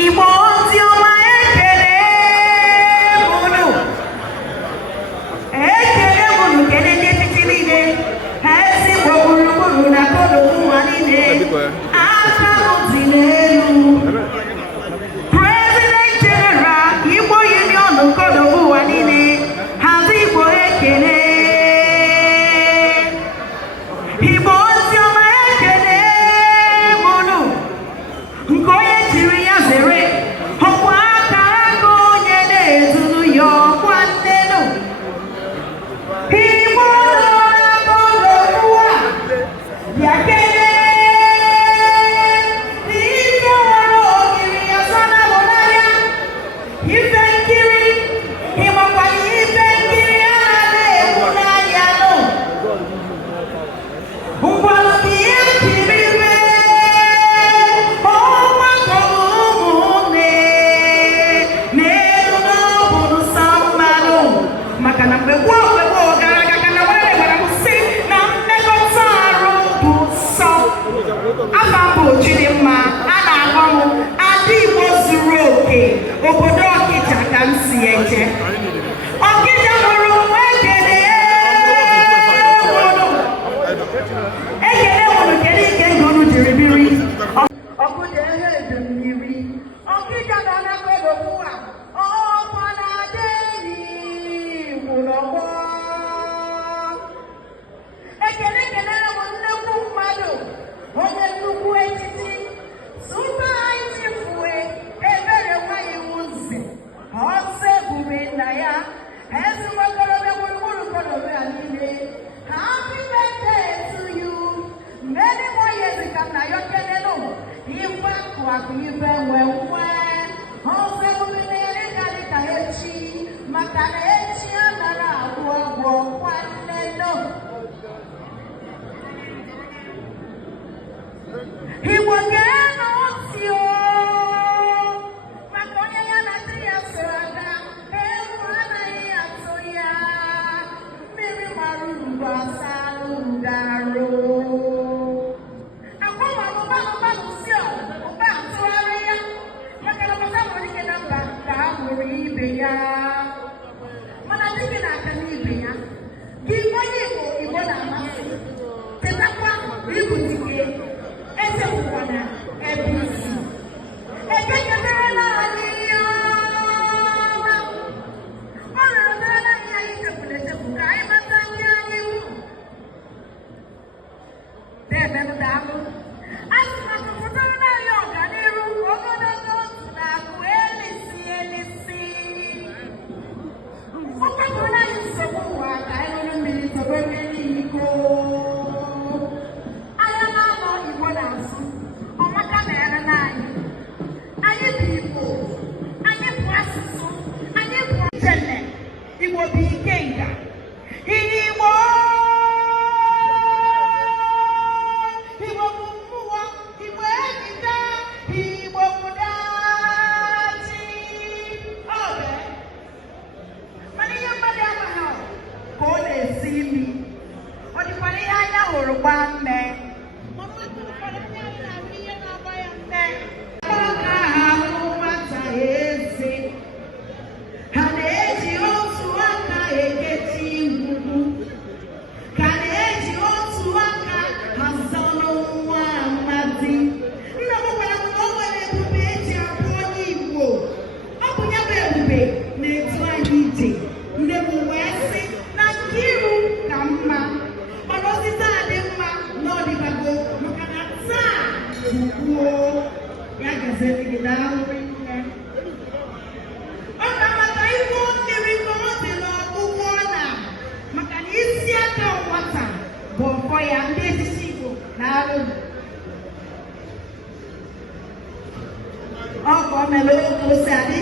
Igbo ndị ọma ekele unu. Ekele unu kele ndị etiti niile. Ha ezigbo gburugburu na kodo ụwa niile. Aka dị n'elu. President General Igbo Union kodo ụwa niile. Hazi Igbo ekele. Igbo ndị ọma ekele unu. Ngoye jiri ya zere. Ọkwa aka aka onye na-ezuru ya ọkwa nnenu. Igbo nọ na kodo ụwa. Bịa kele. N'ike nwere ogiri ya sọ na mụ n'anya. Ife nkiri. Ịmakwana ife nkiri a na-egwu n'anya nụ. Ngwanụ ka ihe nkiri mee. Ọgbakọ ụmụnne n'elu n'ọbụrụ sọ mmadụ. Maka na mgbe gboo gara aga ka na nwere gwara m sị na mmekọta arụ bụ nsọ. Afa bụ Chidimma, a na-agọ m Ada Igbo zuru oke. Obodo Ọkịja ka m si eje. Ọkịja mụrụ m ekele unu. Ekele unu kedu ike ndụ unu jiri biri. Ọkụja ehe edo mmiri. Ọkịja nọ na kodo ụwa. Ọkwa na-adị enyi Igbo n'ọgbọ. Ekele kelere m nnekwu mmadụ. Onye nnukwu etiti. Super Itifue ebere nwaanyị Nze. Ọsọ ebube nna ya. Ezigbo okorobịa gburugburu kodo ya niile. Happy birthday to you. Many more years ka na yo kenenu. Ife akụ akụ ife nwe nwe. Ọsọ ebube na-ere ka echi. Maka na echi anara agwụ ọgwụ nwanne no. Igbo ga-eno ntị o. Maka onye ya na di ya so aga. Ewu anaghị atụ ya. Mmiri mara uru asa uru ga-arụ. Agwa mmanụ si ọ. Ụba atụgharị ya. Maka na pata nwere ike na mba ka ha mụrụ ibe ya. Mana dị gị na-aka n'ibe ya. Gị onye Igbo na-amasị. Chetakwa ibu dike. Echefukwana ebe isi. Ekeketerela anyị ihe ọma. Ọ rụrụtara anyị anyị chefuru echefu ka anyị mata ndị anyị bụ. Debe daalụ. Anyị na-akọpụtara anyị ọganiru ogologo na akụ elisi. Ụkpapụrụ anyị nsogbu ụwa ka anyị ṅụrụ mmiri tobe mmiri iko. Anya na-anọ Igbo n'azụ. Ọmaka mere n'anyị. Anyị bụ Igbo. Anyị bụ asụsụ. Anyị bụ ojene. Igbo bụ ikenga. Igbo. Igbo bụ mmụọ. Igbo ejide. Igbo bụ dachi. Ọ bụ. Mana ihe mmadụ amaghị ka ọ na-esi imi. Ọ dịkwara ihe anya hụrụ gbaa mme. Ha na-eji otu aka ekechi ngwugwu. Ka na-eji otu aka azọrọ nwa amadi. Nna m gwara m na o nwere ebube eji abụ onye Igbo. Ọ bụ ya bụ ebube na-edu anyị ije. Nne m wee sị na Nkiru ka mma. Mana osisi a dị mma na ọdịbago maka na taa kwuo ya gaziri gị n'ahụrụ nne. Ọ ga-amata iwu mmiri ka ọ dị n'ọgwụgwọ na maka na isi aka nwata bụ ọkọ ya ndị etiti Igbo na-arụ. Ọ ka o mere oge o si adị